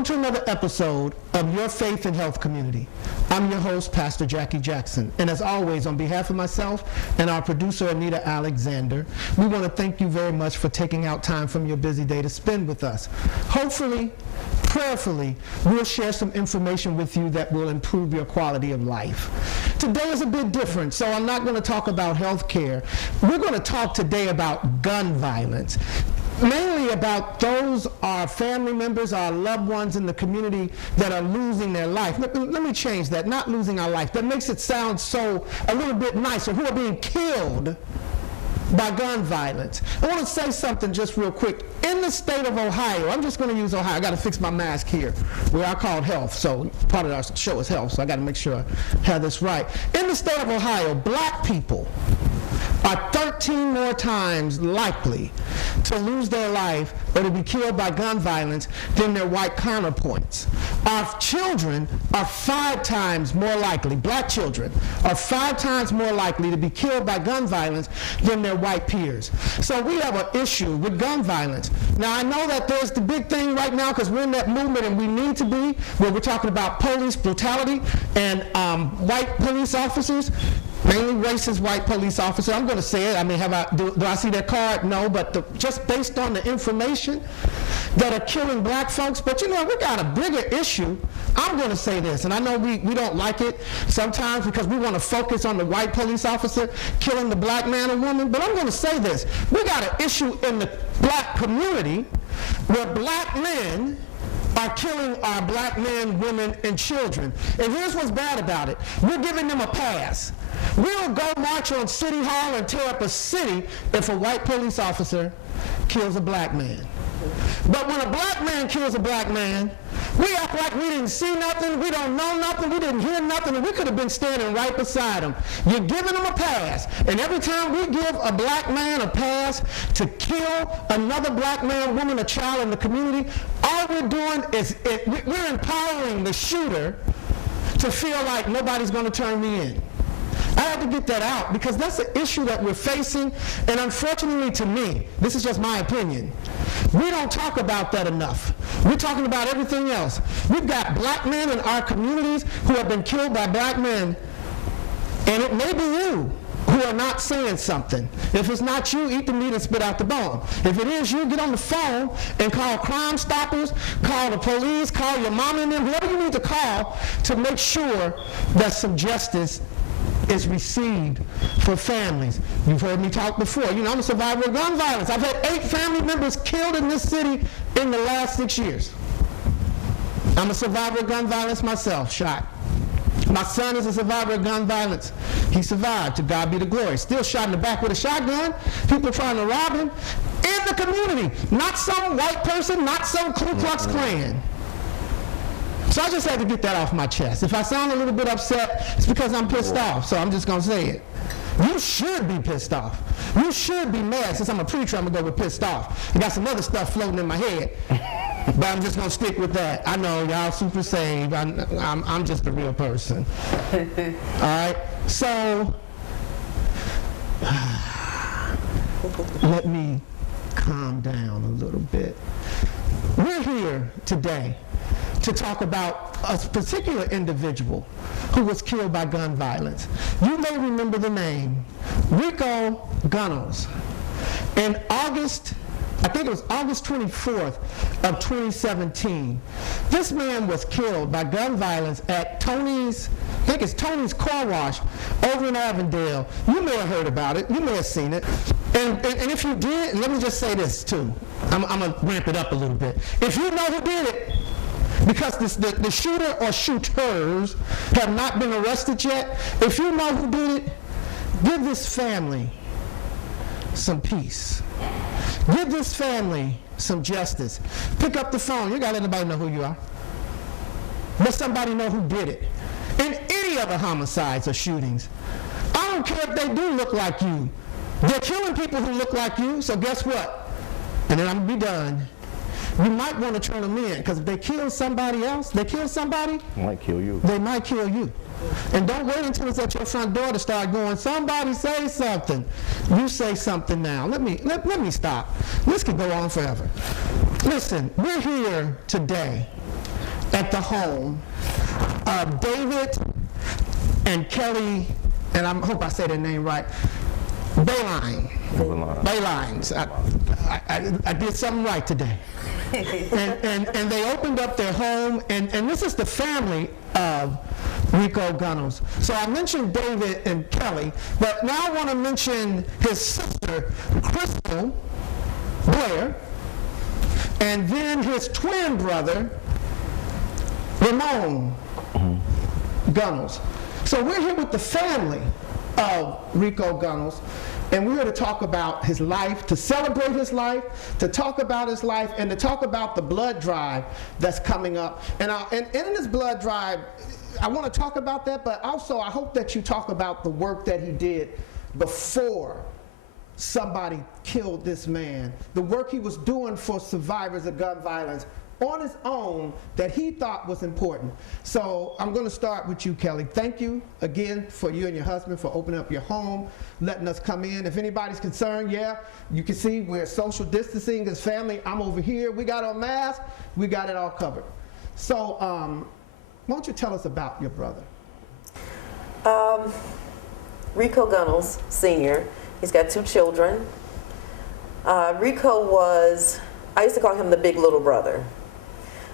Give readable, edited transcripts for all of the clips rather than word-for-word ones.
Welcome to another episode of Your Faith and Health Community. I'm your host, Pastor Jackie Jackson. And as always, on behalf of myself and our producer, Anita Alexander, we want to thank you very much for taking out time from your busy day to spend with us. Hopefully, prayerfully, we'll share some information with you that will improve your quality of life. Today is a bit different, so I'm not going to talk about health care. We're going to talk today about gun violence. Mainly about those our family members, our loved ones in the community that are losing their life. Let me change that, not losing our life. That makes it sound so a little bit nicer, who are being killed by gun violence. I want to say something just real quick. In the state of Ohio, I'm just going to use Ohio. I got to fix my mask here, where I called health. So part of our show is health, so I got to make sure I have this right. In the state of Ohio, black people are 13 more times likely to lose their life or to be killed by gun violence than their white counterparts. Our children are 5 times more likely, black children are 5 times more likely to be killed by gun violence than their white peers. So we have an issue with gun violence. Now I know that there's the big thing right now, because we're in that movement and we need to be, where we're talking about police brutality and white police officers, mainly racist white police officer. I'm going to say it. I mean, do I see that card? No, but just based on the information that are killing black folks. But you know, we got a bigger issue. I'm going to say this, and I know we don't like it sometimes because we want to focus on the white police officer killing the black man or woman, but I'm going to say this. We got an issue in the black community where black men are killing our black men, women, and children. And here's what's bad about it. We're giving them a pass. We'll go march on City Hall and tear up a city if a white police officer kills a black man. But when a black man kills a black man, we act like we didn't see nothing, we don't know nothing, we didn't hear nothing, and we could have been standing right beside him. You're giving them a pass, and every time we give a black man a pass to kill another black man, woman, or child in the community, all we're doing is we're empowering the shooter to feel like nobody's going to turn me in. I had to get that out because that's an issue that we're facing, and unfortunately to me, this is just my opinion, we don't talk about that enough. We're talking about everything else. We've got black men in our communities who have been killed by black men, and it may be you who are not saying something. If it's not you, eat the meat and spit out the bone. If it is you, get on the phone and call Crime Stoppers, call the police, call your mom and them, whoever you need to call to make sure that some justice is received for families. You've heard me talk before. You know, I'm a survivor of gun violence. I've had 8 family members killed in this city in the last 6 years. I'm a survivor of gun violence myself, shot. My son is a survivor of gun violence. He survived, to God be the glory. Still shot in the back with a shotgun. People trying to rob him in the community. Not some white person, not some Ku Klux Klan. So I just had to get that off my chest. If I sound a little bit upset, it's because I'm pissed off, so I'm just going to say it. You should be pissed off. You should be mad. Since I'm a preacher, I'm going to go with pissed off. I got some other stuff floating in my head, but I'm just going to stick with that. I know, y'all super saved. I'm just a real person. All right? So, let me calm down a little bit. We're here today to talk about a particular individual who was killed by gun violence. You may remember the name, Rico Gunnels. In August, I think it was August 24th of 2017, this man was killed by gun violence at Tony's, I think it's Tony's Car Wash over in Avondale. You may have heard about it, you may have seen it. And if you did, let me just say this too. I'm gonna ramp it up a little bit. If you know who did it, because the shooter or shooters have not been arrested yet, if you know who did it, give this family some peace. Give this family some justice. Pick up the phone. You gotta let anybody know who you are. Let somebody know who did it. In any other homicides or shootings, I don't care if they do look like you. They're killing people who look like you, so guess what? And then I'm gonna be done. You might want to turn them in, because if they kill somebody else, they kill somebody, might kill you. They might kill you. And don't wait until it's at your front door to start going, somebody say something. You say something now. Let me stop. This could go on forever. Listen, we're here today at the home of David and Kelly, and I hope I say their name right, Baylines. I did something right today. and they opened up their home, and this is the family of Rico Gunnels. So I mentioned David and Kelly, but now I want to mention his sister, Crystal Blair, and then his twin brother, Ramon Gunnels. So we're here with the family of Rico Gunnels, and we're here to talk about his life, to celebrate his life, to talk about his life, and to talk about the blood drive that's coming up. And in this blood drive, I want to talk about that, but also I hope that you talk about the work that he did before somebody killed this man, the work he was doing for survivors of gun violence on his own that he thought was important. So I'm going to start with you, Kelly. Thank you again for you and your husband for opening up your home, letting us come in. If anybody's concerned, yeah, you can see we're social distancing as family. I'm over here. We got our mask. We got it all covered. So why don't you tell us about your brother? Rico Gunnels, Sr. He's got 2 children. Rico was, I used to call him the big little brother,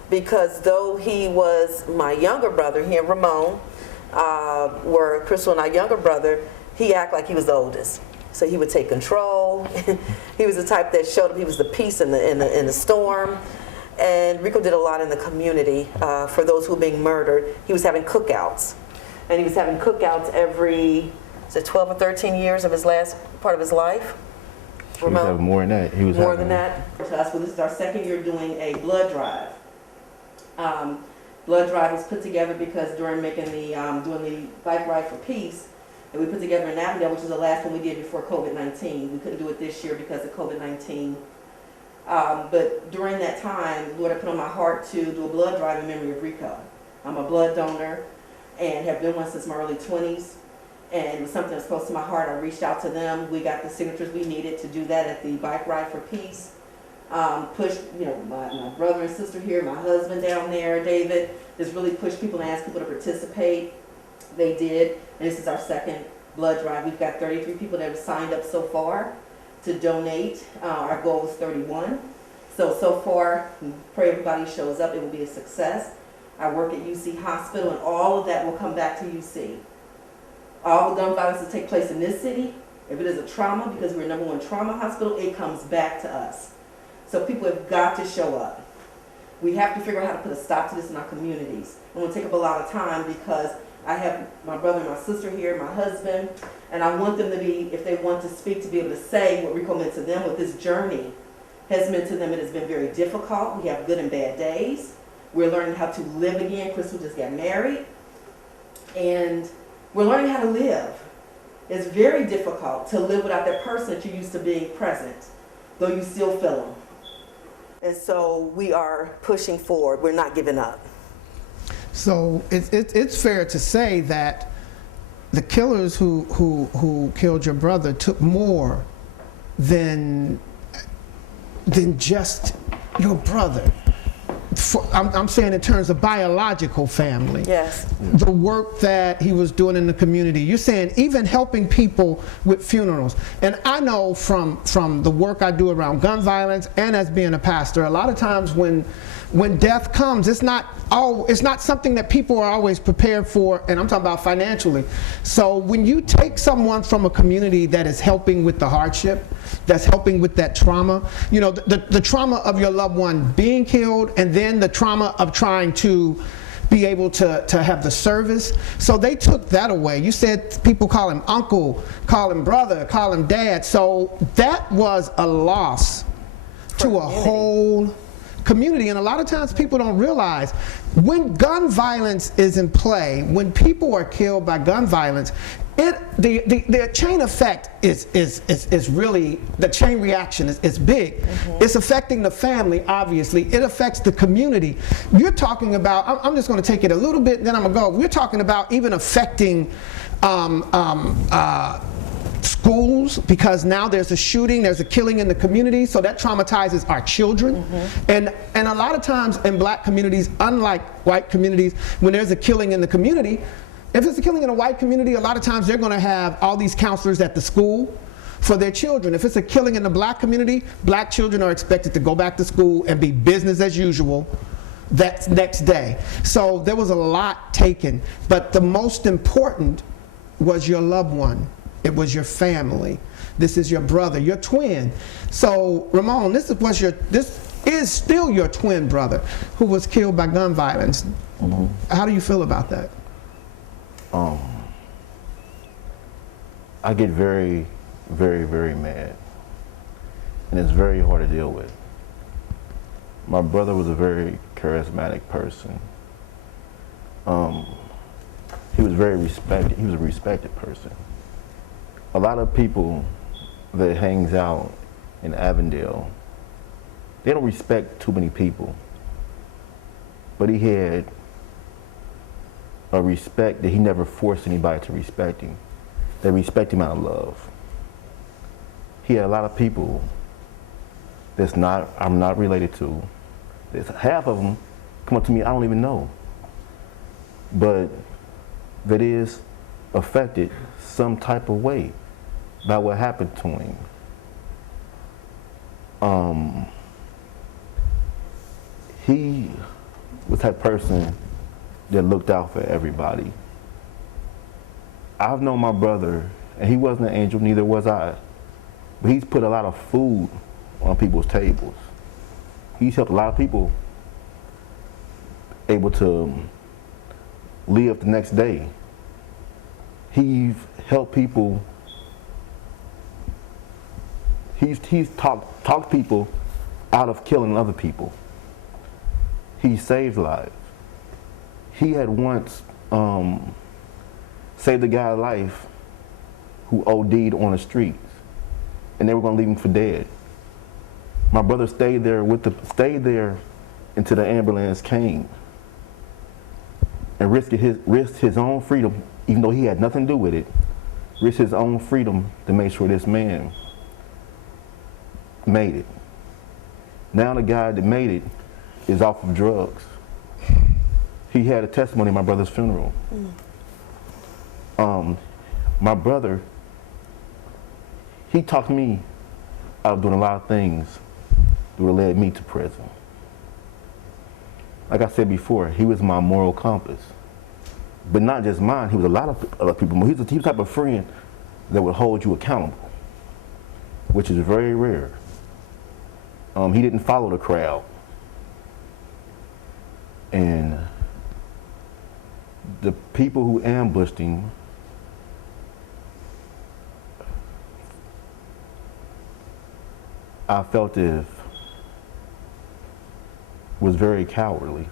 because though he was my younger brother, he and Ramon were Crystal and our younger brother, he acted like he was the oldest. So he would take control. He was the type that showed up, he was the peace in the storm. And Rico did a lot in the community for those who were being murdered. He was having cookouts. And he was having cookouts every, 12 or 13 years of his last part of his life. He was having more than that. He was more than that. To us, well, this is our second year doing a blood drive. Blood drive was put together because during making the doing the bike ride for peace, and we put together in Avondale, which is the last one we did before COVID-19. We couldn't do it this year because of COVID-19. But during that time, Lord had put on my heart to do a blood drive in memory of Rico. I'm a blood donor and have been one since my early 20s. And it was something that was close to my heart. I reached out to them. We got the signatures we needed to do that at the bike ride for peace. Pushed, my brother and sister here, my husband down there, David, just really pushed people and asked people to participate. They did, and this is our second blood drive. We've got 33 people that have signed up so far to donate. Our goal is 31. So far, pray everybody shows up. It will be a success. I work at UC Hospital, and all of that will come back to UC. All the gun violence that take place in this city, if it is a trauma, because we're #1 trauma hospital, it comes back to us. So people have got to show up. We have to figure out how to put a stop to this in our communities. It won't take up a lot of time because I have my brother and my sister here, my husband, and I want them to be, if they want to speak, to be able to say what Rico meant to them, what this journey has meant to them. It has been very difficult. We have good and bad days. We're learning how to live again. Crystal just got married. And we're learning how to live. It's very difficult to live without that person that you're used to being present, though you still feel them. And so we are pushing forward. We're not giving up. So it's fair to say that the killers who killed your brother took more than just your brother. I'm saying in terms of biological family. Yes. The work that he was doing in the community. You're saying even helping people with funerals. And I know from the work I do around gun violence and as being a pastor, a lot of times when death comes, it's not something that people are always prepared for, and I'm talking about financially. So when you take someone from a community that is helping with the hardship, that's helping with that trauma, the trauma of your loved one being killed, and then the trauma of trying to be able to have the service. So they took that away. You said people call him uncle, call him brother, call him dad. So that was a loss to a whole community. And a lot of times people don't realize when gun violence is in play, when people are killed by gun violence, the chain effect is really, the chain reaction is big. Mm-hmm. It's affecting the family, obviously. It affects the community. You're talking about, I'm just going to take it a little bit, then I'm going to go. We're talking about even affecting schools, because now there's a shooting, there's a killing in the community, so that traumatizes our children. And a lot of times in black communities, unlike white communities, when there's a killing in the community, if it's a killing in a white community, a lot of times they're going to have all these counselors at the school for their children. If it's a killing in the black community, black children are expected to go back to school and be business as usual that next day. So there was a lot taken, but the most important was your loved one. It was your family. This is your brother, your twin. So Ramon, this is still your twin brother who was killed by gun violence. How do you feel about that? I get very, very, very mad, and it's very hard to deal with. My brother was a very charismatic person. He was very respected. He was a respected person. A lot of people that hangs out in Avondale, they don't respect too many people. But he had a respect that he never forced anybody to respect him. They respect him out of love. He had a lot of people I'm not related to. There's half of them come up to me, I don't even know. But that is affected some type of way by what happened to him. He was that person that looked out for everybody. I've known my brother, and he wasn't an angel, neither was I, but he's put a lot of food on people's tables. He's helped a lot of people able to live the next day. He's helped people. He's talked people out of killing other people. He saved lives. He had once saved a guy's life who OD'd on the streets, and they were going to leave him for dead. My brother stayed there until the ambulance came, and risked his own freedom, even though he had nothing to do with it. Risked his own freedom to make sure this man made it. Now the guy that made it is off of drugs. He had a testimony at my brother's funeral. My brother, he talked me out of doing a lot of things that would have led me to prison. Like I said before, he was my moral compass. But not just mine, he was a lot of other people. He was the type of friend that would hold you accountable, which is very rare. He didn't follow the crowd. And the people who ambushed him, I felt was very cowardly.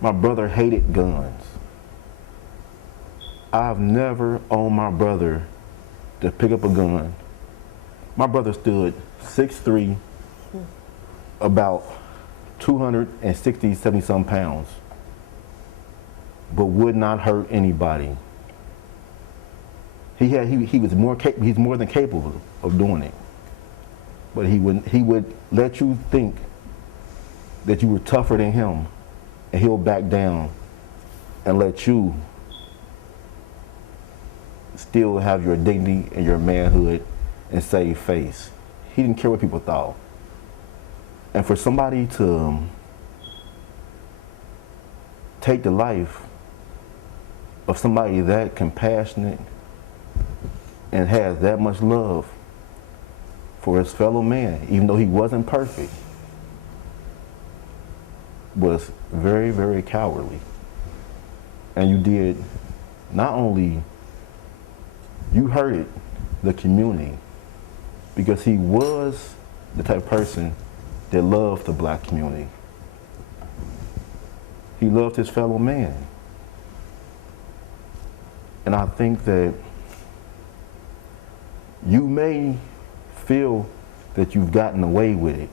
My brother hated guns. I've never owned my brother to pick up a gun. My brother stood 6'3", about 260, 70 some pounds, but would not hurt anybody. He's more than capable of doing it. But he would let you think that you were tougher than him, and he'll back down and let you still have your dignity and your manhood and save face. He didn't care what people thought. And for somebody to take the life of somebody that compassionate and has that much love for his fellow man, even though he wasn't perfect, was very, very cowardly. And you did, not only, you hurted the community, because he was the type of person that loved the black community. He loved his fellow man. And I think that you may feel that you've gotten away with it,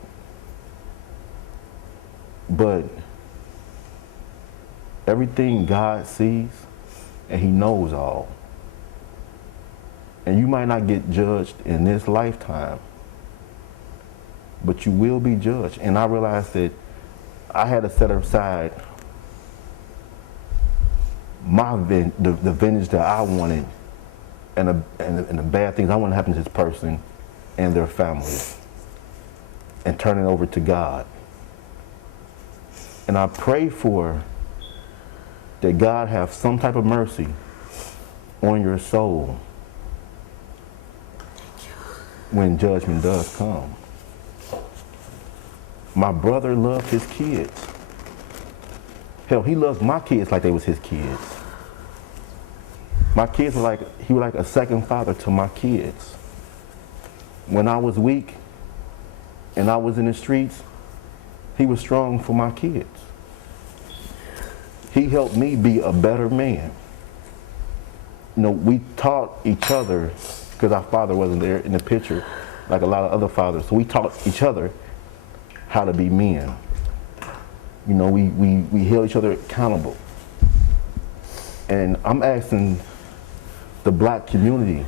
but everything God sees, and he knows all. And you might not get judged in this lifetime, but you will be judged. And I realized that I had to set aside the vengeance that I wanted and the bad things I want to happen to this person and their family, and turn it over to God. And I pray for that God have some type of mercy on your soul when judgment does come. My brother loved his kids. Hell, he loves my kids like they was his kids. My kids were he was like a second father to my kids. When I was weak and I was in the streets, he was strong for my kids. He helped me be a better man. You know, we taught each other, because our father wasn't there in the picture like a lot of other fathers, so we taught each other how to be men. You know, we held each other accountable. And I'm asking the black community,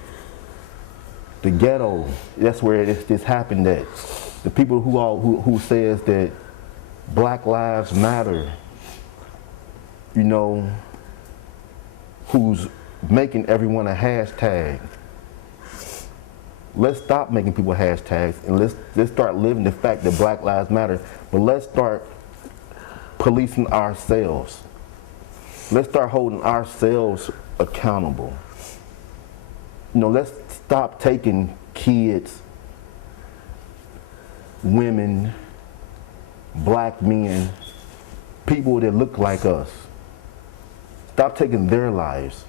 the ghetto, that's where this happened at. The people who says that Black Lives Matter, you know, who's making everyone a hashtag. Let's stop making people hashtags and let's start living the fact that Black Lives Matter, but let's start policing ourselves. Let's start holding ourselves accountable. You know, let's stop taking kids, women, black men, people that look like us. Stop taking their lives.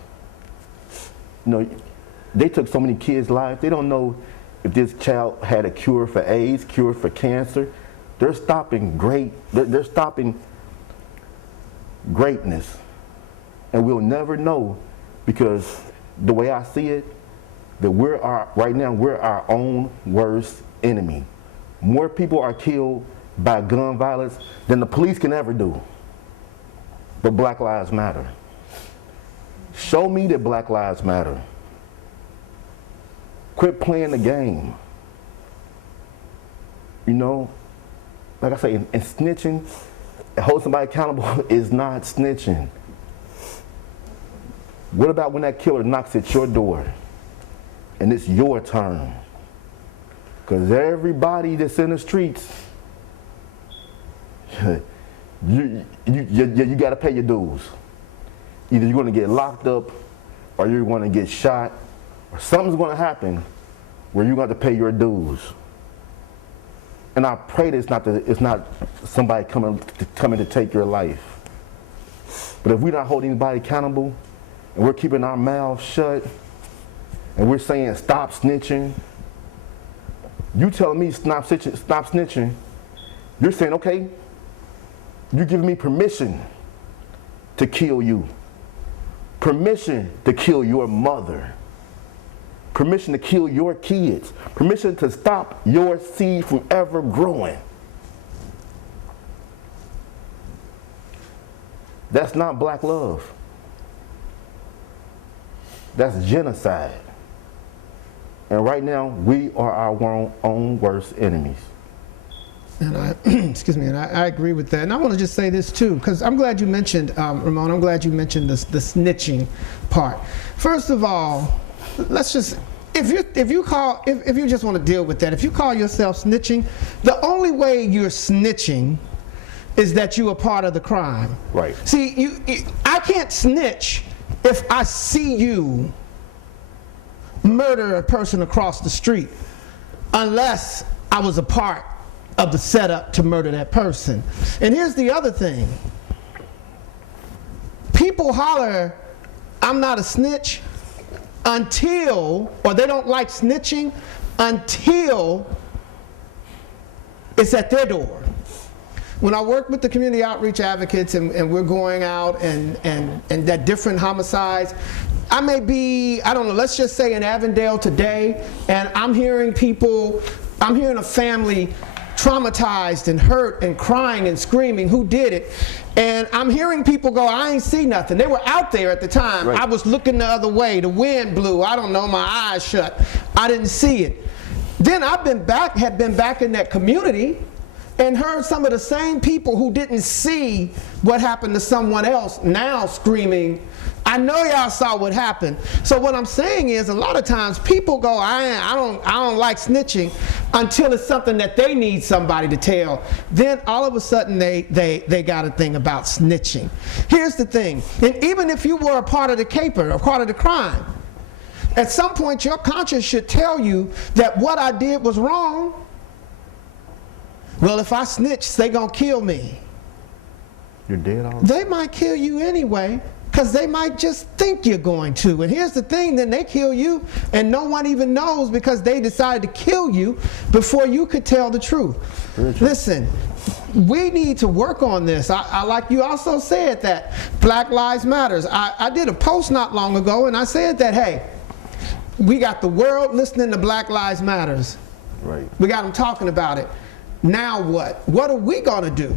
You know, they took so many kids' lives, they don't know if this child had a cure for AIDS, cure for cancer. They're stopping they're stopping greatness. And we'll never know, because the way I see it, that right now we're our own worst enemy. More people are killed by gun violence than the police can ever do. But Black Lives Matter. Show me that Black Lives Matter. Quit playing the game. You know, like I say, and snitching, hold somebody accountable is not snitching. What about when that killer knocks at your door and it's your turn? Because everybody that's in the streets, you got to pay your dues. Either you're going to get locked up or you're going to get shot, or something's going to happen where you're going to have to pay your dues. And I pray that it's not somebody coming to take your life. But if we're not holding anybody accountable and we're keeping our mouths shut and we're saying stop snitching, you telling me stop snitching, you're saying, okay, you're giving me permission to kill you. Permission to kill your mother. Permission to kill your kids. Permission to stop your seed from ever growing. That's not black love. That's genocide. And right now, we are our own worst enemies. And excuse me, and I agree with that. And I want to just say this too, because I'm glad you mentioned, Ramon, I'm glad you mentioned the snitching part. First of all, let's just, if you just want to deal with that, if you call yourself snitching, the only way you're snitching is that you are part of the crime. Right. See, I can't snitch if I see you murder a person across the street, unless I was a part of the setup to murder that person. And here's the other thing. People holler, I'm not a snitch, until, or they don't like snitching until it's at their door. When I work with the community outreach advocates and we're going out and that different homicides, I may be, I don't know, let's just say in Avondale today, and I'm hearing a family traumatized and hurt and crying and screaming, who did it? And I'm hearing people go, I ain't see nothing. They were out there at the time. Right. I was looking the other way. The wind blew. I don't know, my eyes shut. I didn't see it. Then had been back in that community and heard some of the same people who didn't see what happened to someone else now screaming, I know y'all saw what happened. So what I'm saying is, a lot of times people go, I don't like snitching until it's something that they need somebody to tell. Then all of a sudden they got a thing about snitching. Here's the thing, and even if you were a part of the caper, a part of the crime, at some point your conscience should tell you that what I did was wrong. Well, if I snitch, they gonna kill me. You're dead already? They might kill you anyway, because they might just think you're going to. And here's the thing, then they kill you and no one even knows because they decided to kill you before you could tell the truth. Listen, we need to work on this. I like you also said that Black Lives Matters. I did a post not long ago and I said that, hey, we got the world listening to Black Lives Matters. Right. We got them talking about it. Now what? What are we gonna do?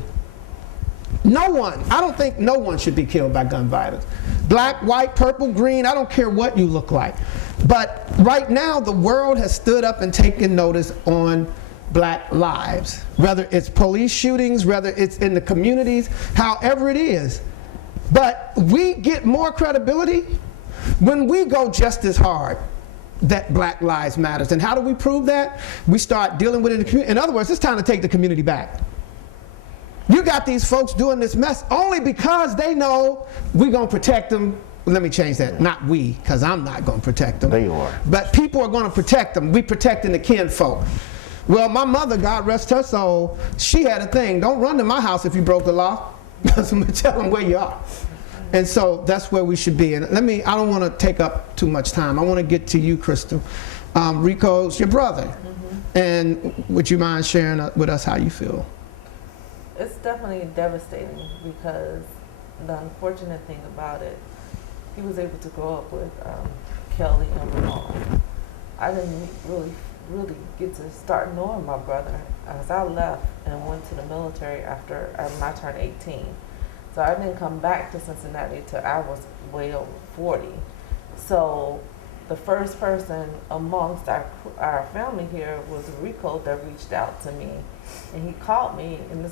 No one, I don't think no one should be killed by gun violence. Black, white, purple, green, I don't care what you look like. But right now the world has stood up and taken notice on black lives. Whether it's police shootings, whether it's in the communities, however it is. But we get more credibility when we go just as hard that Black Lives Matters. And how do we prove that? We start dealing with it in the community. In other words, it's time to take the community back. You got these folks doing this mess only because they know we're going to protect them. Let me change that. Not we, because I'm not going to protect them. They are. But people are going to protect them. We protecting the kinfolk. Well, my mother, God rest her soul, she had a thing. Don't run to my house if you broke the law, because I'm going to tell them where you are. And so that's where we should be. And I don't want to take up too much time. I want to get to you, Crystal. Rico's your brother. Mm-hmm. And would you mind sharing with us how you feel? It's definitely devastating because the unfortunate thing about it, he was able to grow up with Kelly and Ramon. I didn't really get to start knowing my brother as I left and went to the military after I turned 18. So I didn't come back to Cincinnati till I was way over 40. So the first person amongst our family here was Rico that reached out to me. And he called me, and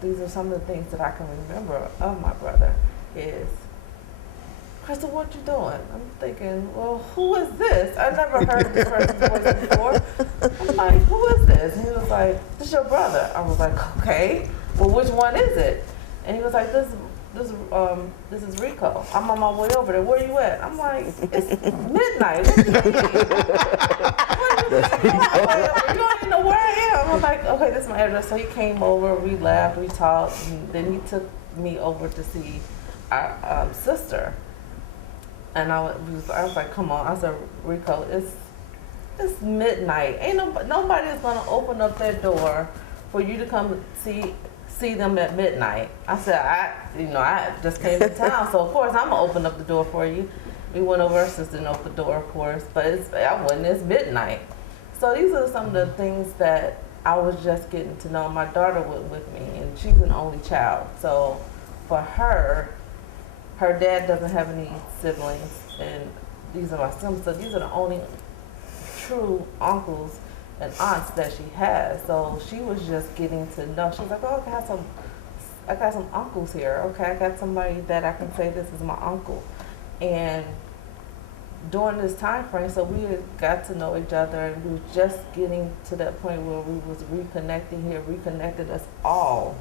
these are some of the things that I can remember of my brother is, Crystal, what you doing? I'm thinking, well, who is this? I never heard this person's voice before. I'm like, who is this? And he was like, this is your brother. I was like, okay, well, which one is it? And he was like, this is Rico. I'm on my way over there. Where you at? I'm like, it's midnight. What you mean? I'm like, you don't even know where I am. I'm like, okay, this is my address. So he came over, we laughed, we talked, and then he took me over to see our sister. And I was like, come on. I said, Rico, it's midnight. Ain't nobody's gonna open up their door for you to come see them at midnight. I said, I just came to town, so of course I'm gonna open up the door for you. We went over, our sister didn't open the door, of course, but it's midnight. So these are some of the things that I was just getting to know. My daughter went with me, and she's an only child. So for her dad doesn't have any siblings, and these are my siblings. So these are the only true uncles and aunts that she has. So she was just getting to know. She was like, oh, I got some uncles here. Okay, I got somebody that I can say this is my uncle. And during this time frame, so we had got to know each other, and we were just getting to that point where we was reconnecting. He reconnected us all.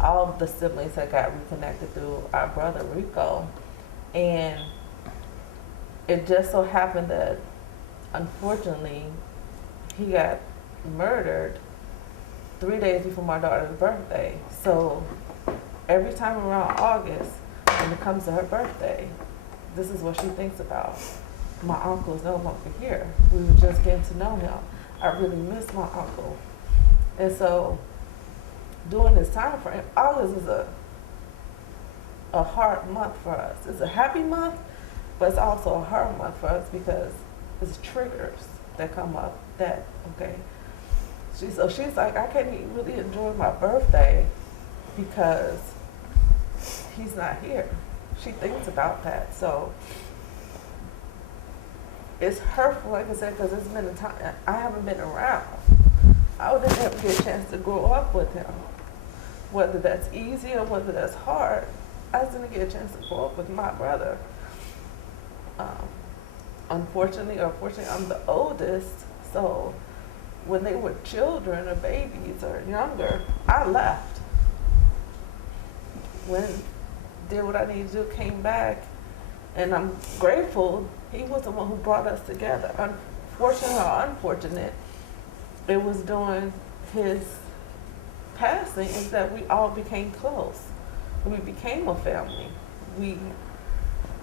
All of the siblings that got reconnected through our brother Rico. And it just so happened that, unfortunately, he got murdered 3 days before my daughter's birthday. So every time around August, when it comes to her birthday, this is what she thinks about. My uncle is no longer here. We were just getting to know him. I really miss my uncle. And so during this time frame, August is a hard month for us. It's a happy month, but it's also a hard month for us because it's triggers that come up that, okay. She's like, I can't even really enjoy my birthday because he's not here. She thinks about that. So it's hurtful, like I said, because it's been a time I haven't been around. I didn't ever get a chance to grow up with him. Whether that's easy or whether that's hard, I just didn't get a chance to grow up with my brother. Unfortunately or fortunately, I'm the oldest, so when they were children or babies or younger, I left. Did what I needed to do, came back, and I'm grateful he was the one who brought us together. Unfortunate or unfortunate, it was during his passing is that we all became close. We became a family. We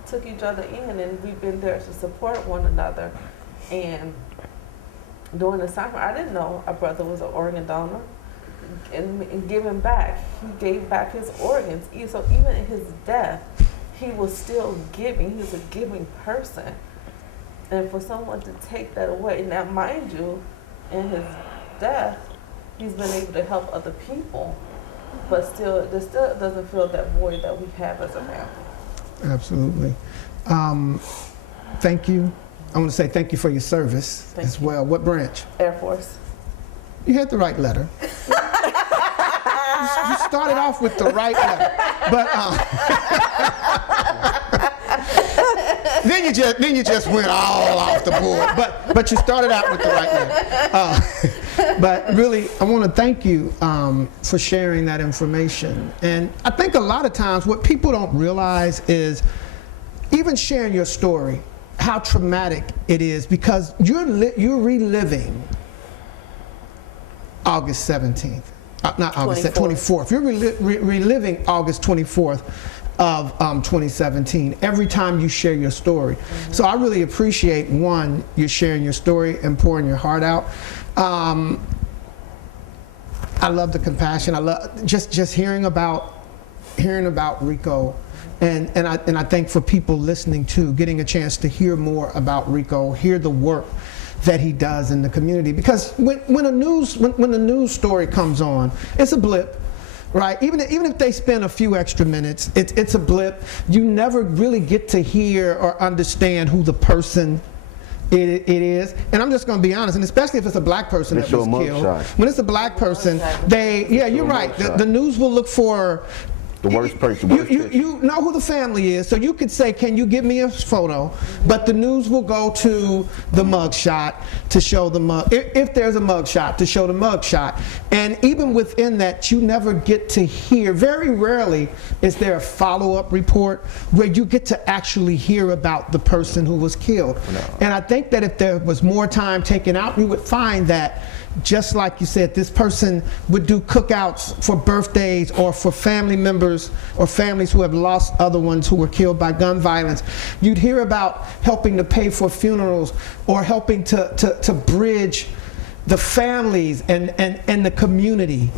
took each other in, and we've been there to support one another. And during the summer, I didn't know our brother was an organ donor. And giving back, he gave back his organs. So even in his death, he was still giving. He was a giving person. And for someone to take that away, now mind you, in his death, he's been able to help other people, but still doesn't fill that void that we have as a family. Absolutely. Thank you. I want to say thank you for your service as well. What branch? Air Force. You had the right letter. You started off with the right letter, but then you just went all off the board. But you started out with the right letter. But really, I want to thank you for sharing that information. And I think a lot of times what people don't realize is even sharing your story, how traumatic it is, because you're reliving August 17th. Not August 24th. You're reliving August 24th of 2017 every time you share your story. Mm-hmm. So I really appreciate, one, you sharing your story and pouring your heart out. I love the compassion. I love just hearing about Rico, and I think for people listening too, getting a chance to hear more about Rico, hear the work that he does in the community. Because when the news story comes on, it's a blip, right? Even if they spend a few extra minutes, it's a blip. You never really get to hear or understand who the person it is. And I'm just going to be honest, and especially if it's a black person that was killed. When it's a black person, you're right. The news will look for the worst person. You know who the family is, so you could say, can you give me a photo? But the news will go to the mug shot to show the mug, if there's a mug shot, to show the mug shot. And even within that, you never get to hear, very rarely is there a follow-up report where you get to actually hear about the person who was killed. No. And I think that if there was more time taken out, you would find that, just like you said, this person would do cookouts for birthdays or for family members or families who have lost other ones who were killed by gun violence. You'd hear about helping to pay for funerals or helping to bridge the families and the community.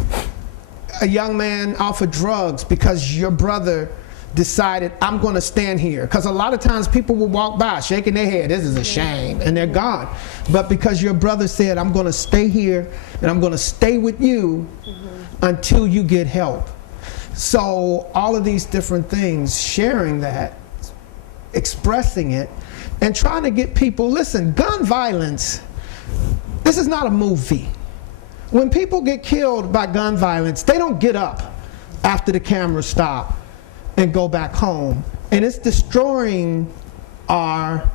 A young man offered drugs because your brother decided, I'm going to stand here. Because a lot of times people will walk by shaking their head, this is a shame, and they're gone. But because your brother said, I'm going to stay here and I'm going to stay with you until you get help. So all of these different things, sharing that, expressing it, and trying to get people, listen, gun violence, this is not a movie. When people get killed by gun violence, they don't get up after the cameras stop and go back home. And it's destroying our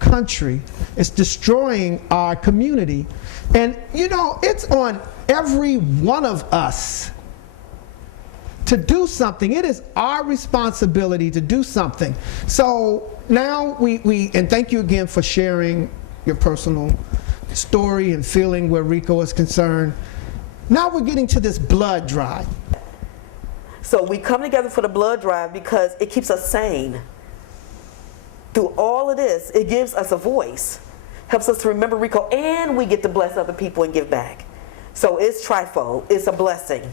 country. It's destroying our community. And you know, it's on every one of us to do something. It is our responsibility to do something. So now and thank you again for sharing your personal story and feeling where Rico is concerned. Now we're getting to this blood drive. So we come together for the blood drive because it keeps us sane. Through all of this, it gives us a voice, helps us to remember Rico, and we get to bless other people and give back. So it's trifold. It's a blessing. Yes.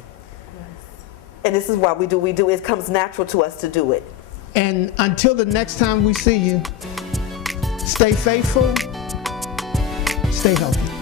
And this is why we do what we do. It comes natural to us to do it. And until the next time we see you, stay faithful, stay healthy.